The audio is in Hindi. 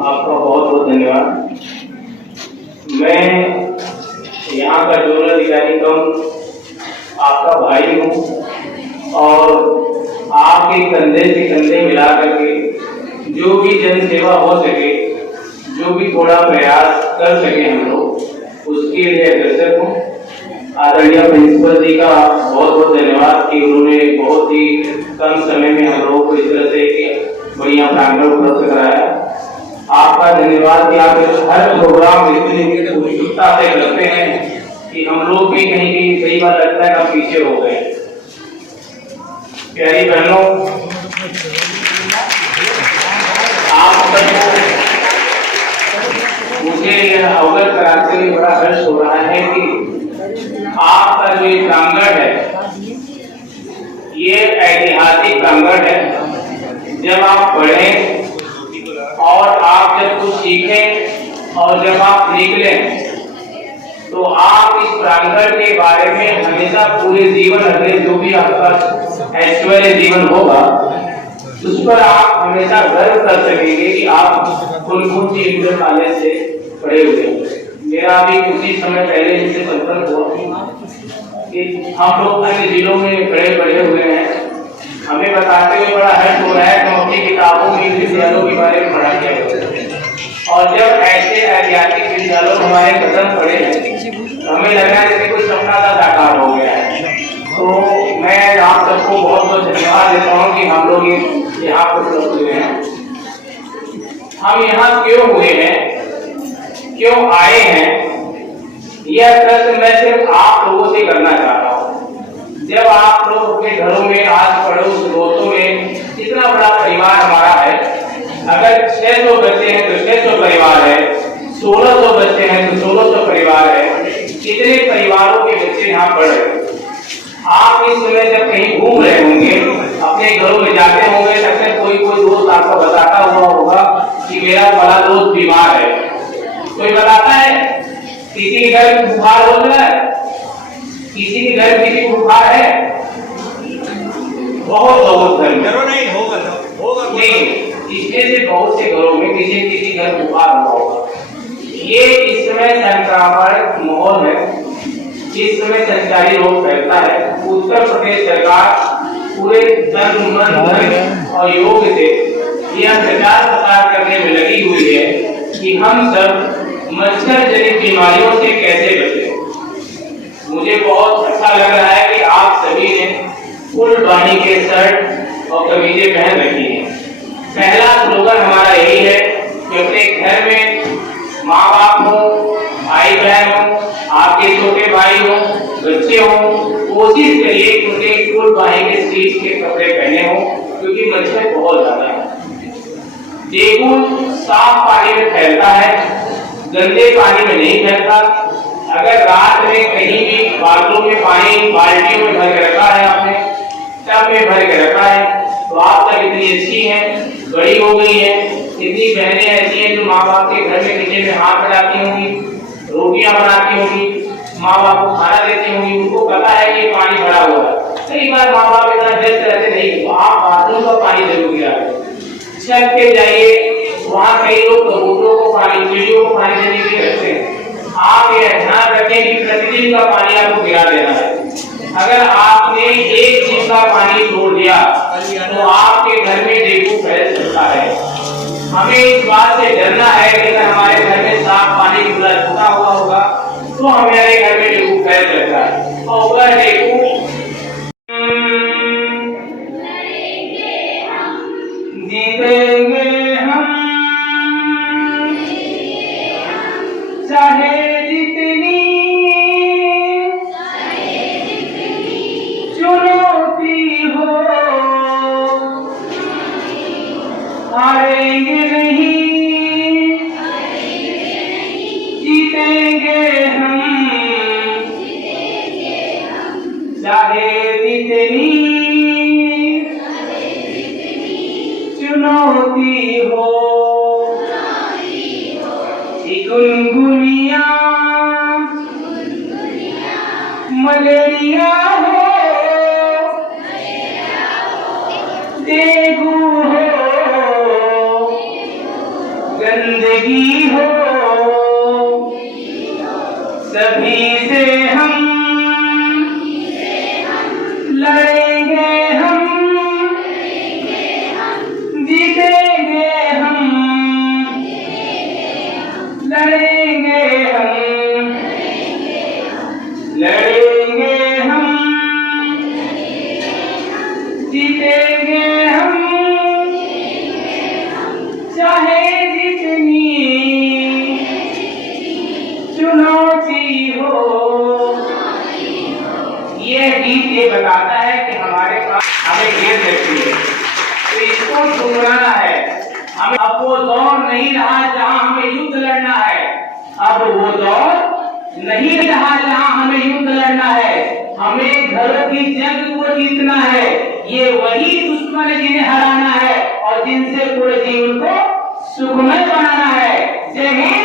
आपका बहुत बहुत धन्यवाद। मैं यहाँ का जोनल अधिकारी कम आपका भाई हूँ और आपके कंधे से कंधे मिला करके जो भी जन सेवा हो सके, जो भी थोड़ा प्रयास कर सके हम लोग, उसके लिए अग्रसर हूँ। आदरणीय प्रिंसिपल जी का बहुत बहुत धन्यवाद कि उन्होंने बहुत ही कम समय में हम लोगों को इस तरह से बढ़िया प्रांगण उपलब्ध कराया। आपका धन्यवाद कि आप हर प्रोग्राम इतनी उत्सुकता से करते हैं कि हम लोग भी कहीं कहीं कई बार लगता है हम पीछे हो गए। प्यारी बहनों, आप सबको मुझे यह अवगत कराते हुए बड़ा हर्ष हो रहा है कि आपका जो ये प्रांगण है, ये ऐतिहासिक प्रांगण है। जब आप पढ़ें और आप जब कुछ सीखें और जब आप निकलें तो आप इस प्रांगण के बारे में हमेशा पूरे जीवन अगले जो भी आपका ऐश्वर्य जीवन होगा उस पर आप हमेशा गर्व कर सकेंगे कि आप कुल इंटर कॉलेज से पढ़े हुए हैं। मेरा अभी कुछ ही समय पहले इनसे संपर्क हुआ कि हम लोग अन्य जिलों में पढ़े हुए हैं। हमें बताते हुए बड़ा हर्ष हो रहा है कि हम अपनी किताबों में विद्यालयों के बारे में पढ़ा किया और जब ऐसे ऐतिहासिक विद्यालयों में हमारे कदम पड़े तो हमें लगा जैसे कोई सपना का साकार हो गया है। तो मैं आप सबको बहुत बहुत धन्यवाद देता हूँ कि हम लोग यहाँ पर उपलब्ध हुए हैं। हम यहाँ क्यों हुए हैं, क्यों आए हैं, यह प्रश्न मैं सिर्फ आप लोगों से करना चाहता हूँ। जब आप लोग अपने घरों में, आस पड़ोस, दोस्तों में इतना बड़ा परिवार हमारा है, अगर 600 बच्चे हैं तो 600 परिवार है, 1600 बच्चे हैं तो 1600 परिवार है, कितने परिवारों के बच्चे यहाँ पढ़ रहे हैं। आप इस समय जब कहीं घूम रहे होंगे, अपने घरों में जाते होंगे, तब तक कोई दोस्त आपको बताता हुआ होगा कि मेरा बड़ा दोस्त बीमार है। कोई बताता है? किसी के घर बुखार हो रहा है, किसी के घर किसी को बुखार है, बहुत घर में नहीं होगा नहीं, इसमें से बहुत से घरों में किसी घर बुखार होगा। ये इस समय संक्रामक माहौल है, इस समय संचारी रोग फैलता है। उत्तर प्रदेश सरकार पूरे तन मन धन और योग से यह प्रचार प्रसार करने में लगी हुई है कि हम सब मच्छर जनित बीमारियों से कैसे बचें। मुझे बहुत अच्छा लग रहा है कि आप सभी ने फुल बानी के शर्ट और कमीजें पहन रखी हैं। पहला स्लोगन हमारा यही है कि अपने घर में माँ बाप हो, भाई बहन हो, आपके छोटे भाई हो, बच्चे हो, कोशिश करिए कि उनके फुल बानी के स्टीच के कपड़े पहने हो, क्योंकि मच्छर बहुत ज्यादा है। डेंगू साफ पानी में फैलता है, गंदे पानी में नहीं फैलता। अगर रात में कहीं भी बाथरूम में पानी बाल्टियों में भर के रखा है, आपने टब में भर के रखा है, तो आप तक इतनी अच्छी है, बड़ी हो गई है, इतनी बहनें ऐसी हैं जो माँ बाप के घर में किचन में हाथ बढ़ाती होंगी, रोटियां बनाती होंगी, माँ बाप को खाना देती होंगी, उनको पता है कि पानी भरा हुआ है। कई बार माँ बाप इतना व्यस्त रहते नहीं, तो आप बाथरूम का पानी जरूर गिरा दें। छत पे जाइए, वहाँ कई लोग कबूतरों को पानी, चिड़ियों को पानी देने के लिए रखते हैं। आप ये ध्यान रखें कि प्रतिदिन का पानी आपको गिरा देना है। अगर आपने एक दिन का पानी छोड़ दिया तो आपके घर में डेंगू फैल सकता है। हमें इस बात से डरना है कि अगर हमारे घर में साफ पानी खुला छूटा हुआ होगा तो हमारे घर में डेंगू फैल सकता है। और अगर डेंगू जीतेंगे हम, चाहे जितनी चुनौती हो, हारेंगे नहीं, जीतेंगे हम, चाहे जितनी चुनौती हो। चिकुनगुनिया मलेरिया हो, डेंगू हो, गंदगी हो सभी से हम लड़ेंगे, हम जीतेंगे, हम लड़ेंगे, हम लड़ेंगे, हम जीतेंगे, हम चाहे जितनी चुनौती हो। ये गीत ये बताता है कि हमारे पास हमें गेंद रखी है तो इसको ठुकराना है हमें। अब वो दौर नहीं रहा जहां हमें युद्ध लड़ना है, अब वो दौर नहीं रहा जहां हमें युद्ध लड़ना है। हमें घरों की जंग को जीतना है, ये वही दुश्मन जिन्हें हराना है और जिनसे पूरे जीवन को सुखमय बनाना है। जय हिंद।